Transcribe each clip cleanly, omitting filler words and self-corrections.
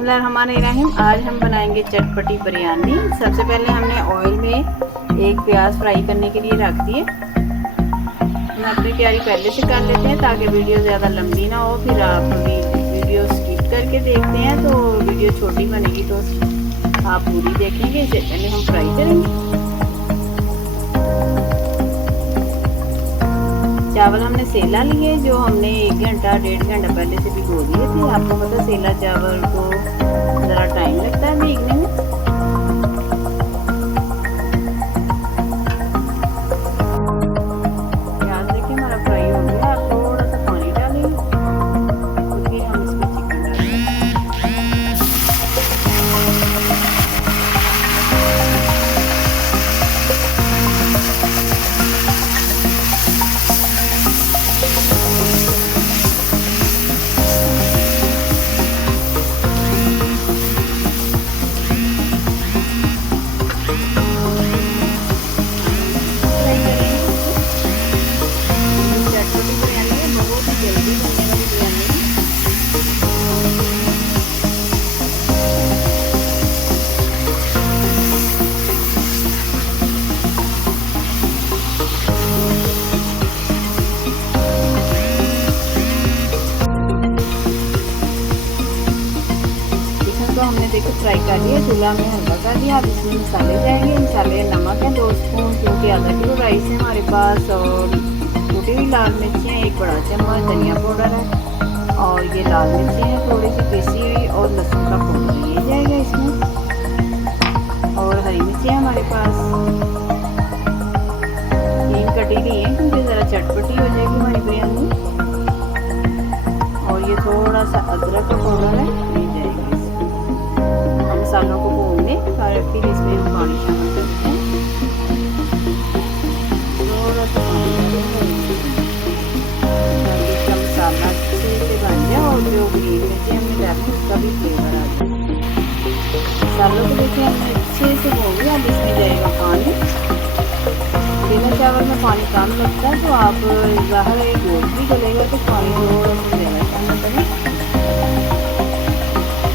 बिस्मिल्लाहिर्रहमानिर्रहीम। आज हम बनाएंगे चटपटी बिरयानी। सबसे पहले हमने ऑयल में एक प्याज फ्राई करने के लिए रख दिए। हम अपनी तैयारी पहले से कर लेते हैं ताकि वीडियो ज़्यादा लंबी ना हो, फिर आप वीडियो स्किप करके देखते हैं तो वीडियो छोटी बनेगी, तो आप पूरी देखेंगे। इसे पहले हम फ्राई करेंगे। चावल हमने सेला लिए, जो हमने 1 घंटा 1.5 घंटा पहले से भिगो दिए थे। आपको पता सेला चावल को ज़रा टाइम लगता है भीगने में। प्याज देखिए हमारा फ्राई हो गया। आप थोड़ा सा पानी डालेंगे और फिर हम इसमें चिकन डालेंगे। तो हमने देखो फ्राई कर लिया, चूल्हा में हल्का कर दिया। अब इसमें मसाले जाएंगे। मसाले नमक है 2 स्पून, क्योंकि आधा किलो राइस है हमारे पास, और टूटी हुई लाल मिर्चियाँ 1 बड़ा चम्मच, धनिया पाउडर है, और ये लाल मिर्ची है थोड़ी सी पिसी हुई, और लहसुन का पाउडर ये जाएगा इसमें, और हरी मिर्ची है हमारे पास 3 कटी ली है, क्योंकि ज़रा चटपटी हो जाएगी हमारी बिरयानी। और ये थोड़ा सा अदरक का पाउडर है, ये जाएगा। मसालों को भून लें और फिर इसमें हम पानी शामिल करते हैं। थोड़ा सा पानी ताकि इसका मसाला अच्छे से बन जाए और जो ग्रीन मिर्ची हमने डाली उसका भी फ्लेवर आ जाए। मसालों को देखिए हमने अच्छे से भून लिया। अब इसमें जाएगा पानी। बिना चावल में पानी कम लगता है, तो आप ज़ाहिर है गोश्त भी गलेगा तो पानी थोड़ा सा ज़्यादा शामिल करें।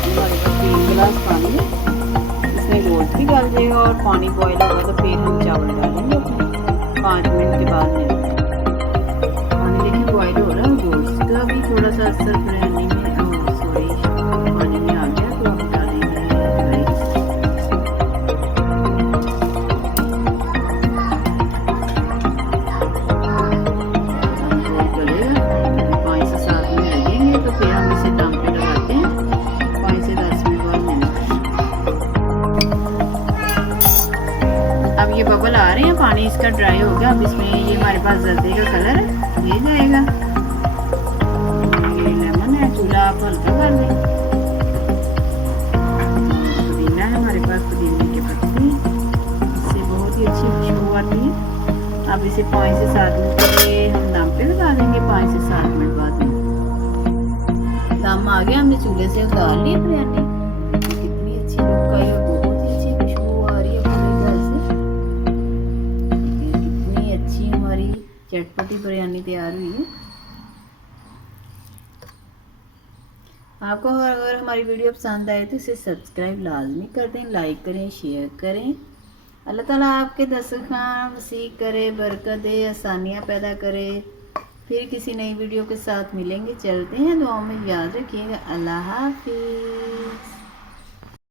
हमारे पास 3 गिलास पानी है, इसमें गोश्त भी डाल देगा और पानी बॉयल होगा तो फिर हम चावल डालेंगे अपने 5 मिनट के बाद में। पानी देखिए बॉयल हो रहा है, गोश्त का भी थोड़ा सा असर बिरयानी में पानी में आ गया, तो हम डालेंगे राइस। गलेगा 5 से 7 मिनट लगेंगे, तो फिर हम इसे दम पे लगाते हैं 5 से 10 मिनट बाद। अब ये बबल आ रहे हैं, पानी इसका ड्राई हो गया। अब इसमें ये हमारे पास जर्दे का कलर है, ये जाएगा। ये लेमन है, चूल्हा आप हल्का कर दें। पुदीना है हमारे पास, पुदीने के पत्ते, इससे बहुत ही अच्छी खुशबू आती है। अब इसे 5 से 7 मिनट के लिए हम दम पे लगा देंगे। 5 से 7 मिनट बाद में दम आ गया, हमने चूल्हे से उतार ली बिरयानी। कितनी अच्छी लुक आई है, बहुत ही अच्छी खुशबू आ रही है पूरे घर से। कितनी अच्छी हमारी चटपटी बिरयानी तैयार हुई है। आपको अगर हमारी वीडियो पसंद आए तो इसे सब्सक्राइब लाजमी कर दें, लाइक करें, शेयर करें। अल्लाह ताला आपके दस्तरखान वसी करे, बरकत दे, आसानियाँ पैदा करे। फिर किसी नई वीडियो के साथ मिलेंगे। चलते हैं, दुआओं में याद रखिएगा। अल्लाह हाफिज़।